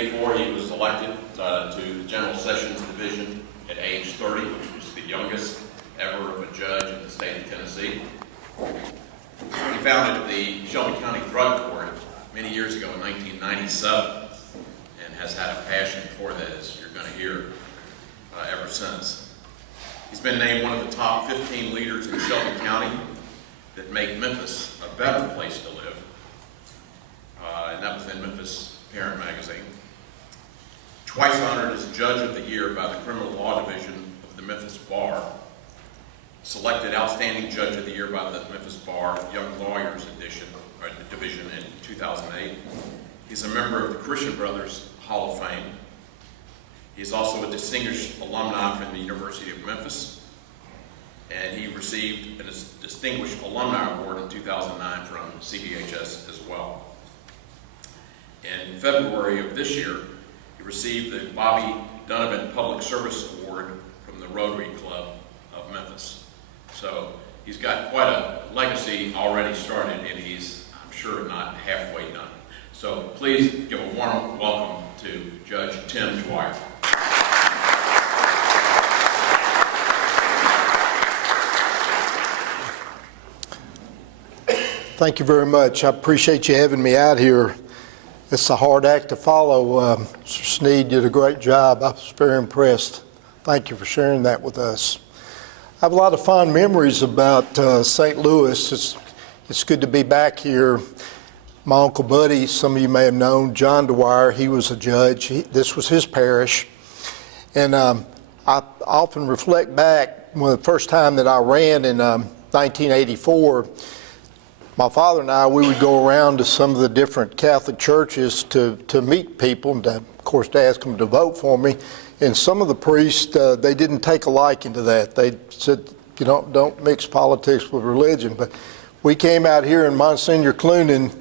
1984, he was elected to the General Sessions Division at age 30, which was the youngest ever of a judge in the state of Tennessee. He founded the Shelby County Drug Court many years ago in 1997 and has had a passion for that, as you're going to hear, ever since. He's been named one of the top 15 leaders in Shelby County that make Memphis a better place to live, and that was in Memphis Parent Magazine. Twice honored as Judge of the Year by the Criminal Law Division of the Memphis Bar. Selected Outstanding Judge of the Year by the Memphis Bar Young Lawyers Division in 2008. He's a member of the Christian Brothers Hall of Fame. He's also a distinguished alumni from the University of Memphis, and he received a Distinguished Alumni Award in 2009 from CBHS as well. In February of this year, he received the Bobby Donovan Public Service Award from the Rotary Club of Memphis. So he's got quite a legacy already started, and he's, I'm sure, not halfway done. So please give a warm welcome to Judge Tim Dwyer. Thank you very much. I appreciate you having me out here. It's a hard act to follow. Mr. Sneed did a great job. I was very impressed. Thank you for sharing that with us. I have a lot of fond memories about St. Louis. It's good to be back here. My Uncle Buddy, some of you may have known, John Dwyer, he was a judge. This was his parish. And I often reflect back when the first time that I ran in 1984, my father and I, we would go around to some of the different Catholic churches to meet people and, of course, to ask them to vote for me. And some of the priests, they didn't take a liking to that. They said, you know, don't mix politics with religion. But we came out here, and Monsignor Clunan,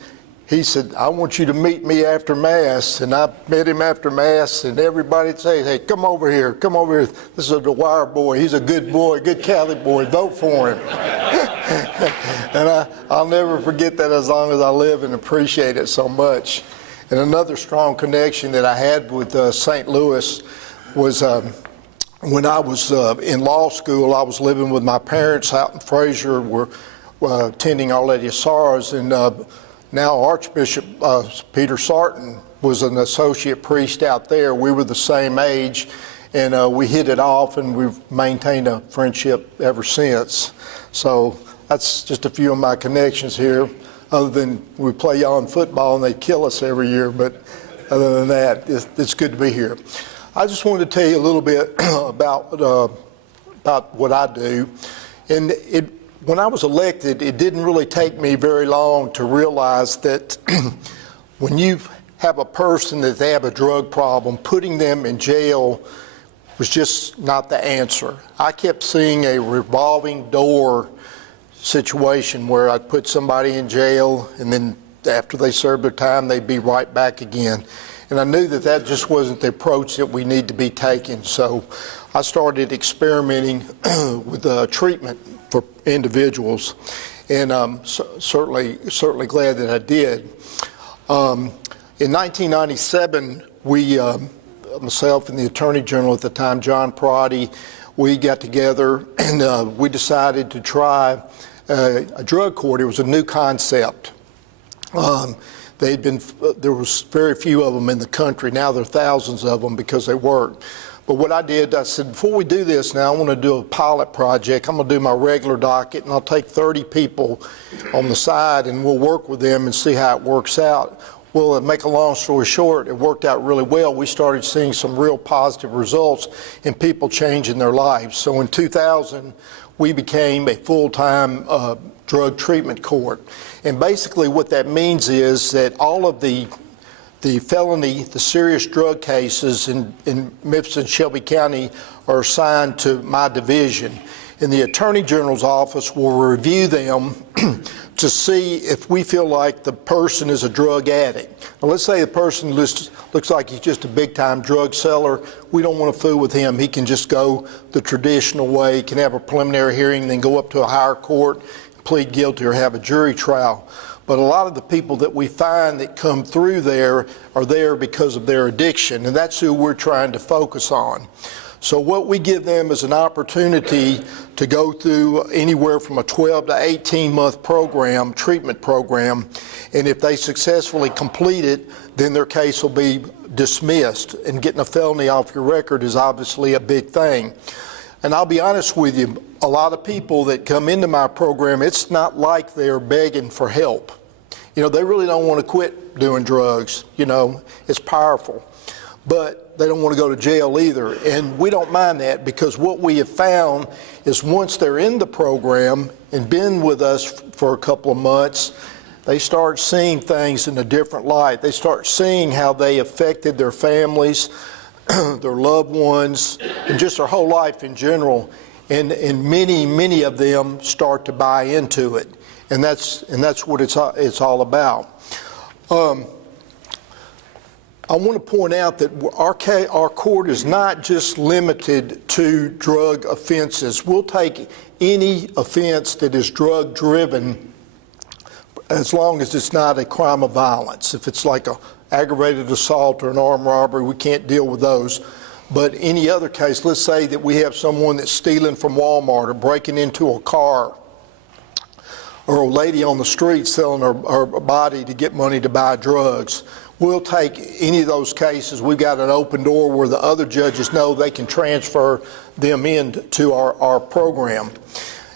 he said, I want you to meet me after Mass. And I met him after Mass, and everybody would say, hey, come over here, come over here. This is a Dwyer boy. He's a good boy, good Catholic boy. Vote for him. And I'll never forget that as long as I live, and appreciate it so much. And another strong connection that I had with St. Louis was when I was in law school. I was living with my parents out in Fraser. We're attending Our Lady of Sorrows, and now Archbishop Peter Sarton was an associate priest out there. We were the same age, and we hit it off, and we've maintained a friendship ever since. So that's just a few of my connections here, other than we play on football and they kill us every year, but other than that, it's good to be here. I just wanted to tell you a little bit about what I do. And when I was elected, it didn't really take me very long to realize that when you have a person that they have a drug problem, putting them in jail was just not the answer. I kept seeing a revolving door situation where I'd put somebody in jail, and then after they served their time, they'd be right back again. And I knew that that just wasn't the approach that we need to be taking. So I started experimenting with treatment for individuals, and I'm certainly glad that I did. In 1997, we, myself and the Attorney General at the time, John Perotti, we got together and we decided to try a drug court. It was a new concept. There was very few of them in the country. Now there are thousands of them because they work. But what I did, I said, before we do this now, I want to do a pilot project. I'm going to do my regular docket, and I'll take 30 people on the side, and we'll work with them and see how it works out. Well, to make a long story short, it worked out really well. We started seeing some real positive results in people changing their lives. So in 2000, we became a full-time drug treatment court. And basically what that means is that all of the felony, the serious drug cases in Memphis and Shelby County are assigned to my division. And the Attorney General's office will review them to see if we feel like the person is a drug addict. Now, let's say the person looks like he's just a big-time drug seller. We don't want to fool with him. He can just go the traditional way. He can have a preliminary hearing, then go up to a higher court, plead guilty, or have a jury trial. but a lot of the people that we find that come through there are there because of their addiction, and that's who we're trying to focus on. So what we give them is an opportunity to go through anywhere from a 12 to 18 month program, treatment program, and if they successfully complete it, then their case will be dismissed, and getting a felony off your record is obviously a big thing. And I'll be honest with you, a lot of people that come into my program, it's not like they're begging for help. You know, they really don't want to quit doing drugs. You know, it's powerful. But they don't want to go to jail either. And we don't mind that, because what we have found is once they're in the program and been with us for a couple of months, they start seeing things in a different light. They start seeing how they affected their families, their loved ones, and just their whole life in general. And many of them start to buy into it. And that's what it's all about. I want to point out that our court is not just limited to drug offenses. We'll take any offense that is drug driven, as long as it's not a crime of violence. If it's like an aggravated assault or an armed robbery, we can't deal with those. But any other case, let's say that we have someone that's stealing from Walmart or breaking into a car, or a lady on the street selling her body to get money to buy drugs. We'll take any of those cases. We've got an open door where the other judges know they can transfer them into our program.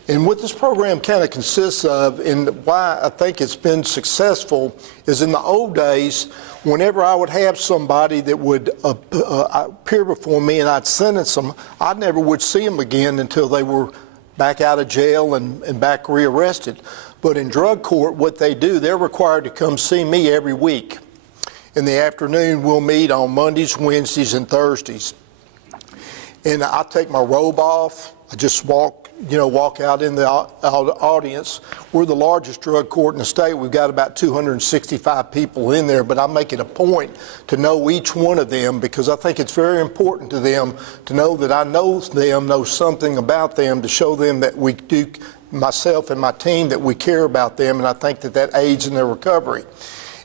And what this program kind of consists of, and why I think it's been successful, is in the old days, whenever I would have somebody that would appear before me and I'd sentence them, I never would see them again until they were back out of jail and back rearrested. But in drug court, what they do, they're required to come see me every week. In the afternoon, we'll meet on Mondays, Wednesdays, and Thursdays. And I take my robe off. I just walk out in the audience. We're the largest drug court in the state. We've got about 265 people in there, but I make it a point to know each one of them, because I think it's very important to them to know that I know something about them, to show them that we do, myself and my team, that we care about them, and I think that aids in their recovery.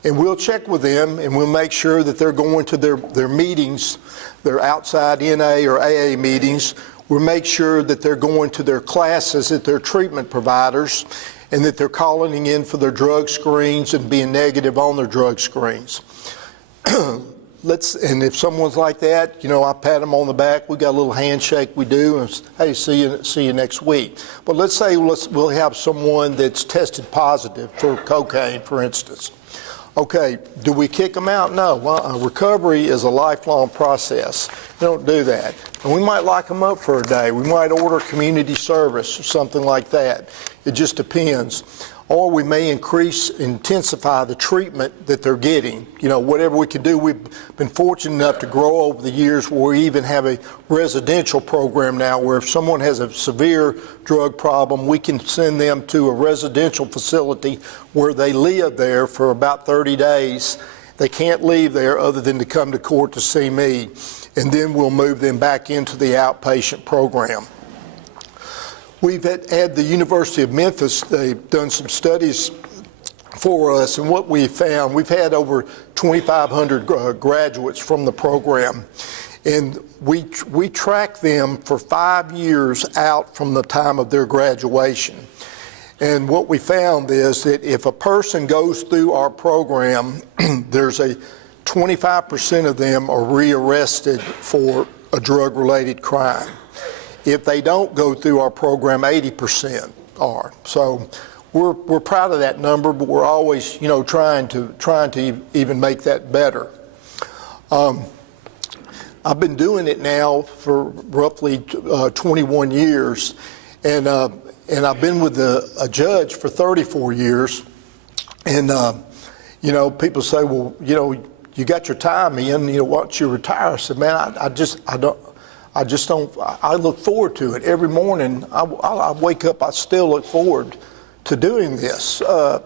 And we'll check with them, and we'll make sure that they're going to their meetings, their outside NA or AA meetings. We'll make sure that they're going to their classes at their treatment providers, and that they're calling in for their drug screens and being negative on their drug screens. And if someone's like that, I pat them on the back. We got a little handshake we do, and hey, see you next week. But let's say we'll have someone that's tested positive for cocaine, for instance. Okay, do we kick them out? No. Recovery is a lifelong process. We don't do that. And we might lock them up for a day. We might order community service or something like that. It just depends. Or we may intensify the treatment that they're getting. Whatever we can do. We've been fortunate enough to grow over the years where we even have a residential program now, where if someone has a severe drug problem, we can send them to a residential facility where they live there for about 30 days. They can't leave there other than to come to court to see me. And then we'll move them back into the outpatient program. We've had the University of Memphis, they've done some studies for us, and what we found, we've had over 2,500 graduates from the program, and we track them for 5 years out from the time of their graduation. And what we found is that if a person goes through our program, there's a 25% of them are rearrested for a drug-related crime. If they don't go through our program, 80% are. So we're proud of that number, but we're always, trying to even make that better. I've been doing it now for roughly 21 years, and I've been with a judge for 34 years. And people say, well, you got your time in, why don't you retire? I said, man, I look forward to it. Every morning I wake up, I still look forward to doing this, to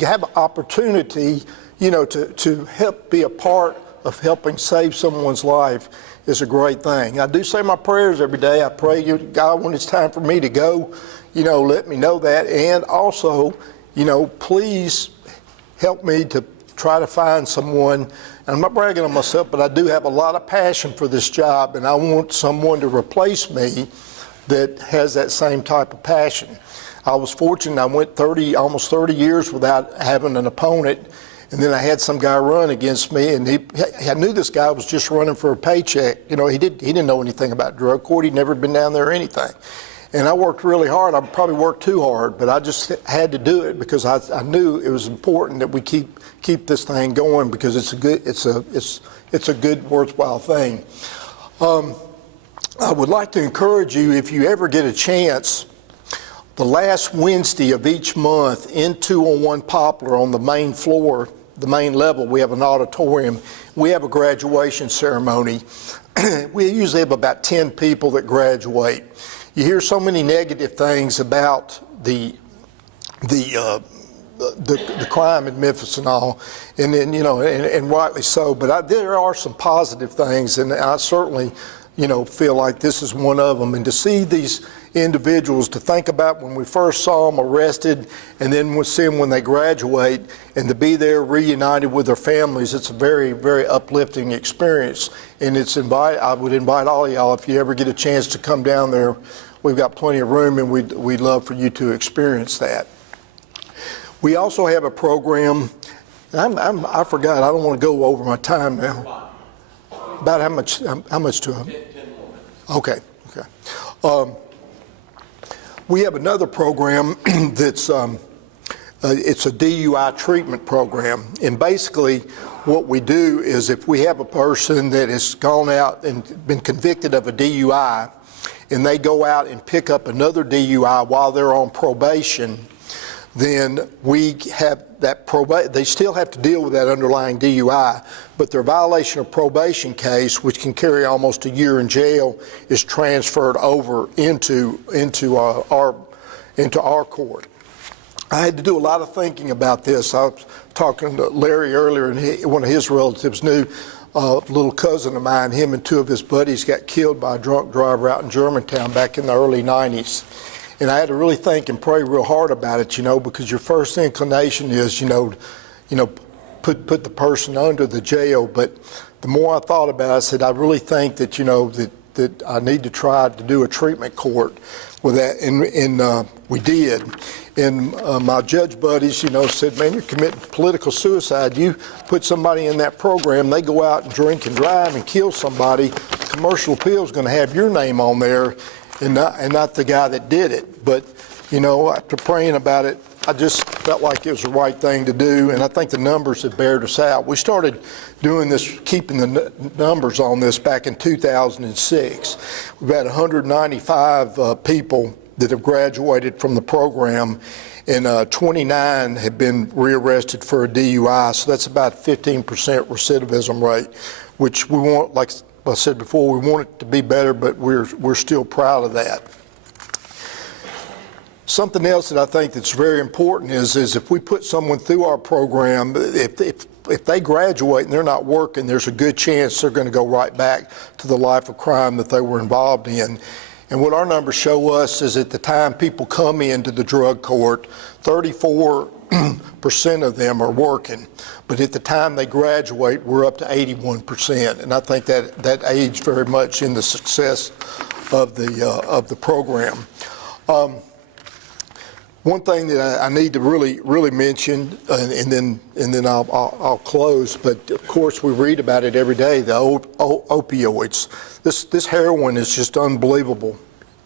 have an opportunity, to help be a part of helping save someone's life is a great thing. I do say my prayers every day. I pray, God, when it's time for me to go, let me know that. And also, please helped me to try to find someone, and I'm not bragging on myself, but I do have a lot of passion for this job, and I want someone to replace me that has that same type of passion. I was fortunate. I went almost 30 years without having an opponent, and then I had some guy run against me, and I knew this guy was just running for a paycheck. You know, he didn't know anything about drug court. He'd never been down there or anything. And I worked really hard. I probably worked too hard, but I just had to do it because I knew it was important that we keep this thing going, because it's a good, worthwhile thing. I would like to encourage you, if you ever get a chance, the last Wednesday of each month in 201 Poplar on the main floor, the main level, we have an auditorium. We have a graduation ceremony. We usually have about 10 people that graduate. You hear so many negative things about the crime in Memphis and all, and then, you know, and rightly so. But there are some positive things, and I certainly, you know, feel like this is one of them. And to see these individuals, to think about when we first saw them arrested, and then we'll see them when they graduate, and to be there reunited with their families, it's a very, very uplifting experience. And I would invite all of y'all, if you ever get a chance to come down there, we've got plenty of room, and we'd love for you to experience that. We also have a program, I forgot, I don't want to go over my time now. About how much to 10 more minutes. Okay. We have another program that's it's a DUI treatment program, and basically what we do is, if we have a person that has gone out and been convicted of a DUI, and they go out and pick up another DUI while they're on probation, then we have that they still have to deal with that underlying DUI, but their violation of probation case, which can carry almost a year in jail, is transferred over into our court. I had to do a lot of thinking about this. I was talking to Larry earlier, and one of his relatives knew a little cousin of mine. Him and two of his buddies got killed by a drunk driver out in Germantown back in the early 90s. And I had to really think and pray real hard about it, you know, because your first inclination is, you know, put the person under the jail. But the more I thought about it, I said, I really think that, you know, that I need to try to do a treatment court with that, and we did. And my judge buddies, you know, said, man, you're committing political suicide. You put somebody in that program, they go out and drink and drive and kill somebody, commercial appeal is going to have your name on there, and not the guy that did it. But, you know, after praying about it, I just felt like it was the right thing to do, and I think the numbers have bared us out. We started doing this, keeping the numbers on this back in 2006. We've had 195 people that have graduated from the program, and 29 have been rearrested for a DUI, so that's about 15% recidivism rate, which we want, like I said before, we want it to be better, but we're still proud of that. Something else that I think that's very important is if we put someone through our program, if they graduate and they're not working, there's a good chance they're going to go right back to the life of crime that they were involved in. And what our numbers show us is, at the time people come into the drug court, 34% of them are working. But at the time they graduate, we're up to 81%. And I think that aids very much in the success of the program. One thing that I need to really mention, and then I'll close. But of course, we read about it every day. The opioids. This heroin is just unbelievable.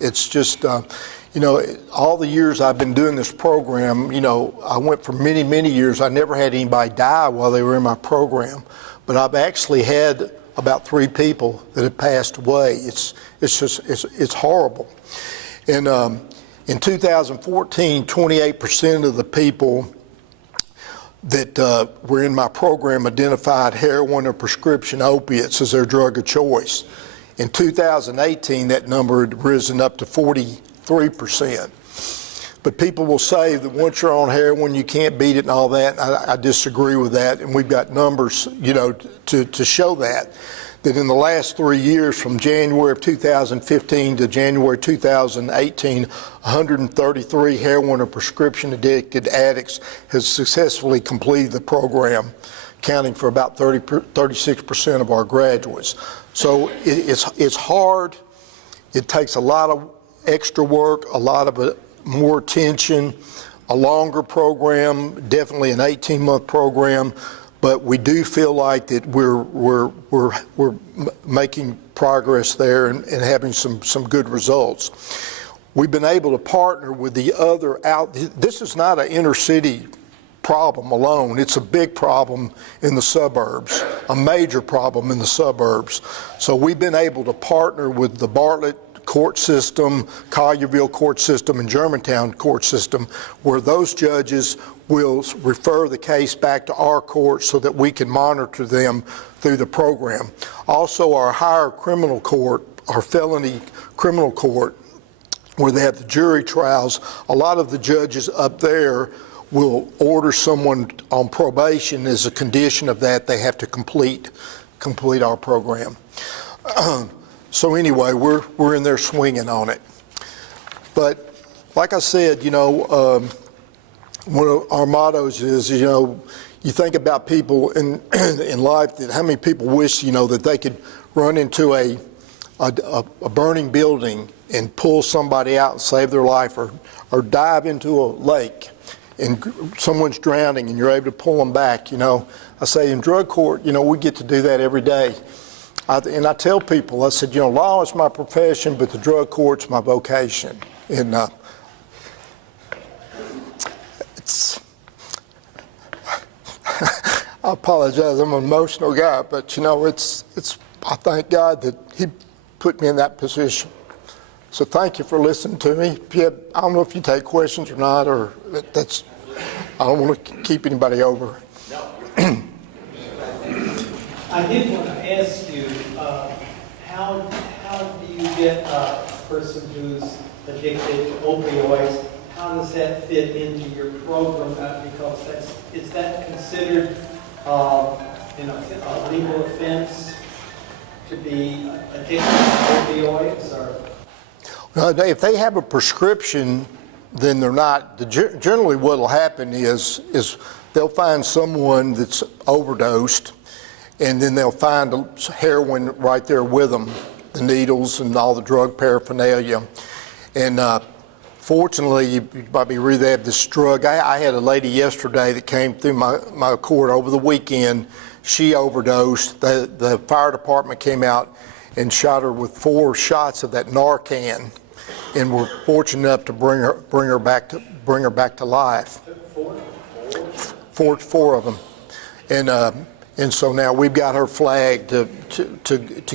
It's just, you know, all the years I've been doing this program, you know, I went for many years. I never had anybody die while they were in my program, but I've actually had about 3 people that have passed away. It's horrible. And in 2014, 28% of the people that were in my program identified heroin or prescription opiates as their drug of choice. In 2018, that number had risen up to 43%. But people will say that once you're on heroin, you can't beat it and all that. I disagree with that, and we've got numbers, to show that in the last 3 years, from January of 2015 to January 2018, 133 heroin or prescription addicted addicts has successfully completed the program, accounting for about 36% of our graduates. So it's hard. It takes a lot of extra work, a lot of more attention, a longer program, definitely an 18-month program. But we do feel like that we're making progress there and having some good results. We've been able to partner with the other this is not an inner city problem alone. It's a big problem in the suburbs, a major problem in the suburbs. So we've been able to partner with the Bartlett court system, Collierville court system, and Germantown court system, where those judges will refer the case back to our court so that we can monitor them through the program. Also, our higher criminal court, our felony criminal court, where they have the jury trials, a lot of the judges up there will order someone on probation as a condition of that. They have to complete our program. So anyway, we're in there swinging on it. But like I said, one of our mottos is, you think about people in life, that how many people wish, that they could run into a burning building and pull somebody out and save their life, or dive into a lake and someone's drowning and you're able to pull them back. I say in drug court, we get to do that every day. And I tell people, I said, law is my profession, but the drug court's my vocation. And I apologize, I'm an emotional guy, but I thank God that He put me in that position. So thank you for listening to me. I don't know if you take questions or not, or I don't want to keep anybody over. I did want to ask you, how do you get a person who's addicted to opioids? How does that fit into your program? Because is that considered a legal offense to be addicted to opioids? Or? If they have a prescription, then they're not. Generally what will happen is they'll find someone that's overdosed, and then they'll find heroin right there with them, the needles and all the drug paraphernalia. And fortunately, you probably rehab this drug. I had a lady yesterday that came through my court over the weekend. She overdosed. The fire department came out and shot her with 4 shots of that Narcan, and we're fortunate enough to bring her back to life. Four of them, and so now we've got her flagged to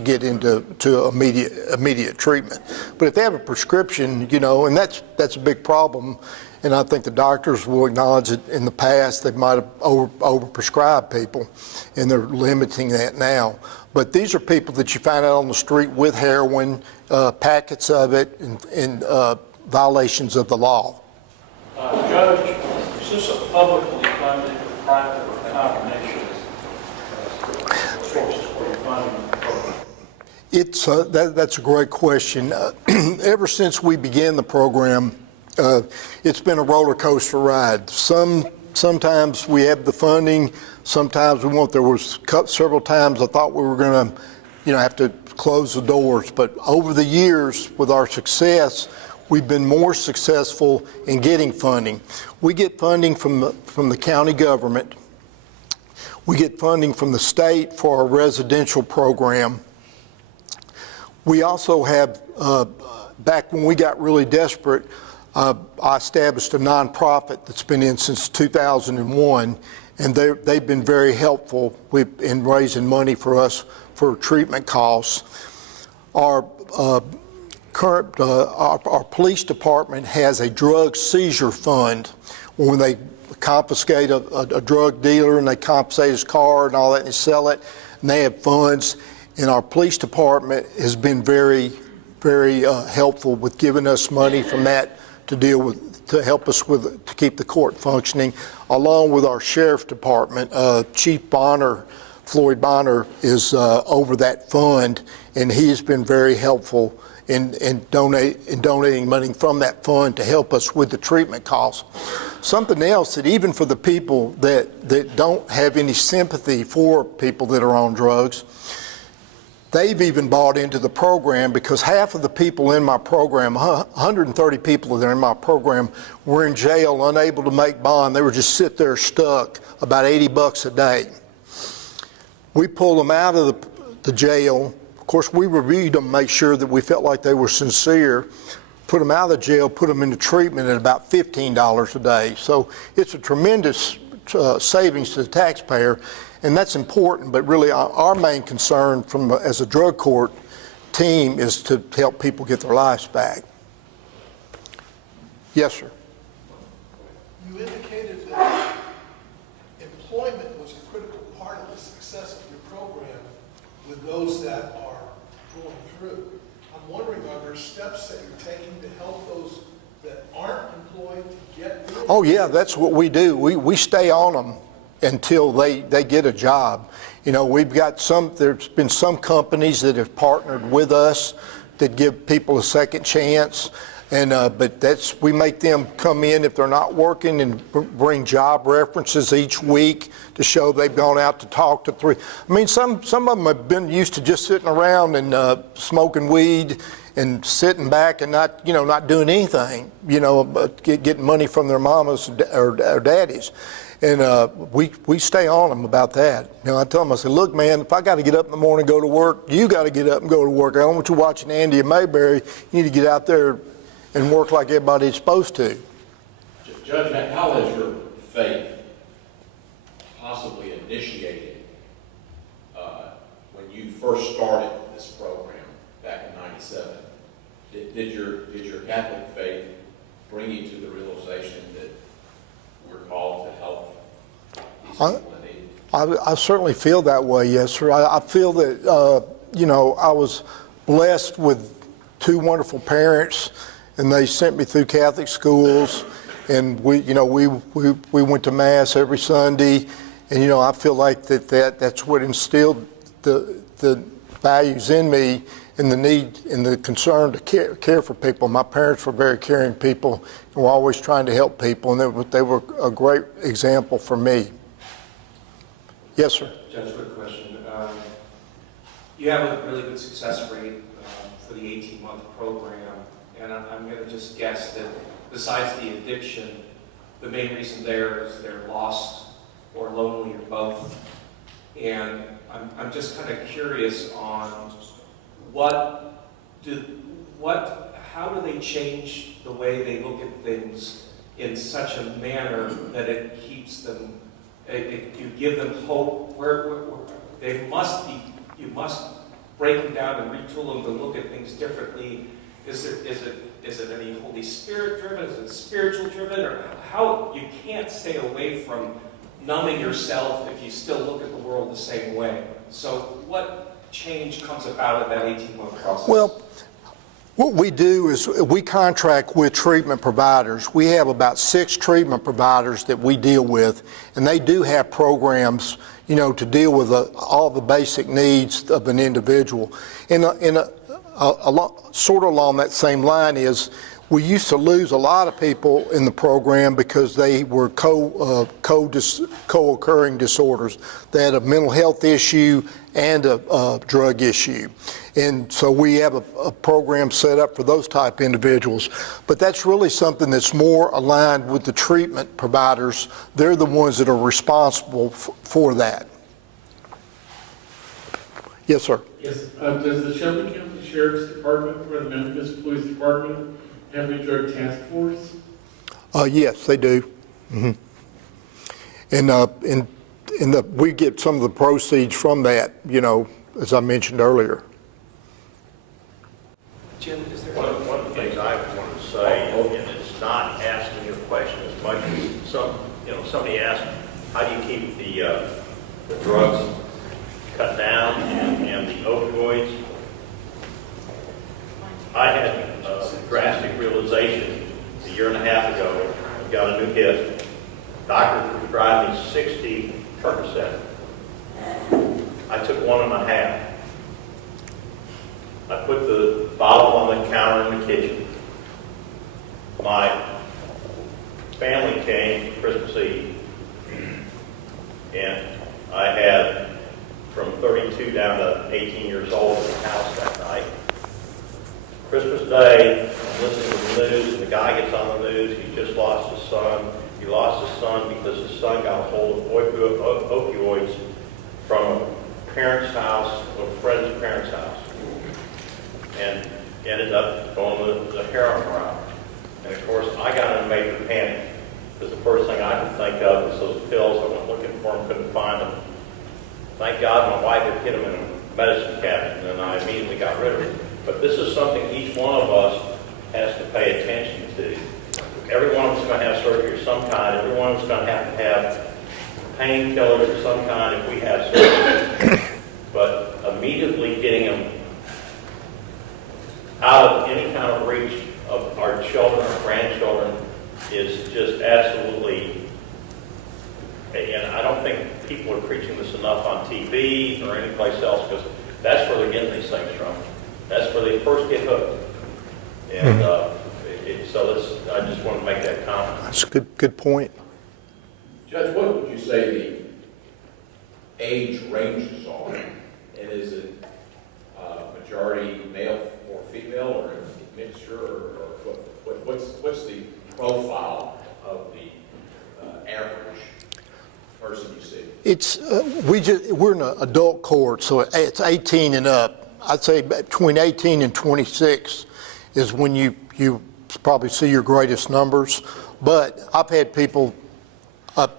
get into immediate treatment. But if they have a prescription, and that's a big problem, and I think the doctors will acknowledge that in the past they might have overprescribed people, and they're limiting that now. But these are people that you find out on the street with heroin, packets of it, and violations of the law. Judge, is this a publicly funded or private or combination? That's a great question. Ever since we began the program, it's been a roller coaster ride. Sometimes we have the funding, sometimes we won't. There was several times I thought we were going to, have to close the doors. But over the years, with our success, we've been more successful in getting funding. We get funding from the county government. We get funding from the state for our residential program. We also have, back when we got really desperate, I established a nonprofit that's been in since 2001, and they've been very helpful in raising money for us for treatment costs. Our police department has a drug seizure fund. When they confiscate a drug dealer and they confiscate his car and all that and they sell it, and they have funds. And our police department has been very, very helpful with giving us money from that to deal with to help us to keep the court functioning, along with our sheriff's department. Chief Bonner, Floyd Bonner, is over that fund, and he's been very helpful in donating money from that fund to help us with the treatment costs. Something else that even for the people that don't have any sympathy for people that are on drugs, they've even bought into the program, because half of the people in my program, 130 people that are in my program, were in jail, unable to make bond. They were just sit there stuck, about $80 a day. We pulled them out of the jail. Of course, we reviewed them, make sure that we felt like they were sincere, put them out of the jail, put them into treatment at about $15 a day. So it's a tremendous savings to the taxpayer, and that's important, but really our main concern as a drug court team is to help people get their lives back. Yes, sir. You indicated that employment was a critical part of the success of your program with those that are going through. I'm wondering, are there steps that you're taking to help those that aren't employed to get through? Oh yeah, that's what we do. We stay on them until they get a job. You know, there's been some companies that have partnered with us that give people a second chance. But we make them come in if they're not working and bring job references each week to show they've gone out to talk to three. I mean, some of them have been used to just sitting around and smoking weed and sitting back and not doing anything, but getting money from their mamas or daddies. And we stay on them about that. I tell them, I say, look, man, if I got to get up in the morning and go to work, you got to get up and go to work. I don't want you watching Andy and Mayberry. You need to get out there and work like everybody's supposed to. Judge, how has your faith possibly initiated when you first started this program back in '97? Did your Catholic faith bring you to the realization that we're called to help these people in need? I certainly feel that way, yes, sir. I feel that, I was blessed with two wonderful parents, and they sent me through Catholic schools, and we went to Mass every Sunday, and I feel like that's what instilled the values in me, and the need and the concern to care for people. My parents were very caring people, and were always trying to help people, and they were a great example for me. Yes, sir. Judge, quick question. You have a really good success rate for the 18-month program. And I'm going to just guess that besides the addiction, the main reason there is they're lost or lonely or both. And I'm just kind of curious on how do they change the way they look at things in such a manner that it keeps them, you give them hope, you must break them down and retool them to look at things differently. Is it any Holy Spirit driven? Is it spiritual driven? Or how you can't stay away from numbing yourself if you still look at the world the same way. So what change comes about in that 18-month process? Well, what we do is we contract with treatment providers. We have about 6 treatment providers that we deal with, and they do have programs, to deal with all the basic needs of an individual. Sort of along that same line is we used to lose a lot of people in the program because they were co-occurring disorders. They had a mental health issue and a drug issue. And so we have a program set up for those type individuals. But that's really something that's more aligned with the treatment providers. They're the ones that are responsible for that. Yes, sir. Yes. Does the Shelby County Sheriff's Department or the Memphis Police Department have a drug task force? Yes, they do. Mm-hmm. And we get some of the proceeds from that, as I mentioned earlier. Jim, is there? One of the things I want to say, and it's not asking your question as much as somebody asked, how do you keep the drugs cut down and the opioids? I had a drastic realization the year and a half ago, I got a new hip. Doctor prescribed me 60 Percocet. I took 1.5. I put the bottle on the counter in the kitchen. My family came Christmas Eve, and I had from 32 down to 18 years old in the house that night. Christmas Day, I'm listening to the news, and the guy gets on the news. He just lost his son. He lost his son because his son got a hold of opioids from a parent's house, or a friend's parents' house, and ended up going the heroin route. And of course, I got in a major panic because the first thing I could think of was those pills. I went looking for them, couldn't find them. Thank God my wife had hid them in a medicine cabinet, and then I immediately got rid of them. But this is something each one of us has to pay attention to. Every one of us is going to have surgery of some kind. Every one of us is going to have painkillers of some kind if we have surgery. But immediately getting them out of any kind of reach of our children or grandchildren is just absolutely, and I don't think people are preaching this enough on TV or anyplace else, because that's where they're getting these things from. That's where they first get hooked. And I just want to make that comment. That's a good point. Judge, what would you say the age ranges are? And is it majority male or female, or a mixture, or what's the profile of the average person you see? It's we're in an adult court, so it's 18 and up. I'd say between 18 and 26 is when you probably see your greatest numbers. But I've had people I've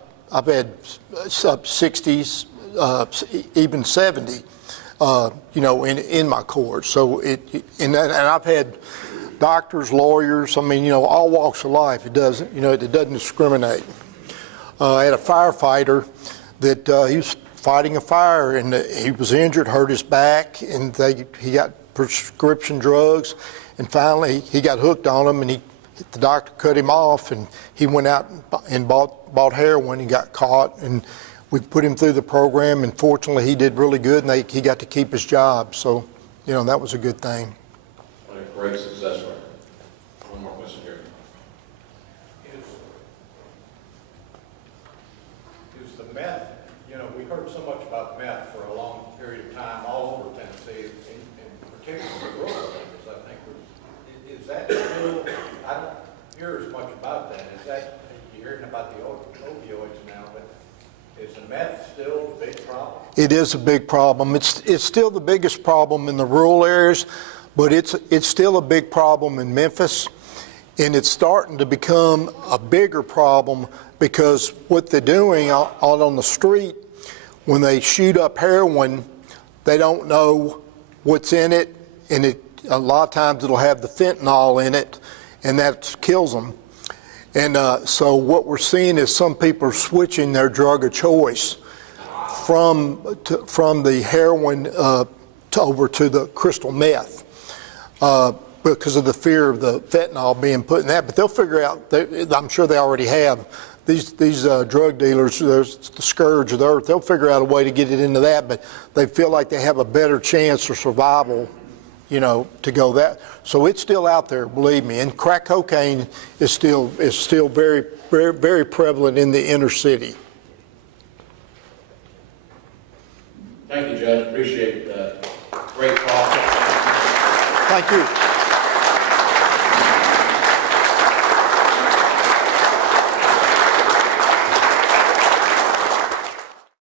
had up 60s, even 70, in my court. So and I've had doctors, lawyers. I mean, all walks of life. It doesn't discriminate. I had a firefighter that he was fighting a fire, and he was injured, hurt his back, and he got prescription drugs, and finally he got hooked on them, and the doctor cut him off, and he went out and bought heroin. He got caught, and we put him through the program, and fortunately he did really good, and he got to keep his job. So, that was a good thing. What a great success rate. One more question here. Is the meth, we heard so much about meth for a long period of time all over Tennessee, in particular the rural areas, I think. Is that still, I don't hear as much about that. Is that, you're hearing about the opioids now, but is the meth still a big problem? It is a big problem. It's still the biggest problem in the rural areas, but it's still a big problem in Memphis, and it's starting to become a bigger problem because what they're doing out on the street, when they shoot up heroin, they don't know what's in it, and a lot of times it'll have the fentanyl in it, and that kills them. And so what we're seeing is some people are switching their drug of choice from the heroin over to the crystal meth because of the fear of the fentanyl being put in that. But they'll figure out, I'm sure they already have, these drug dealers, there's the scourge of the earth, they'll figure out a way to get it into that, but they feel like they have a better chance for survival, to go that. So it's still out there, believe me. And crack cocaine is still very, very, very prevalent in the inner city. Thank you, Judge. Appreciate the great talk. Thank you.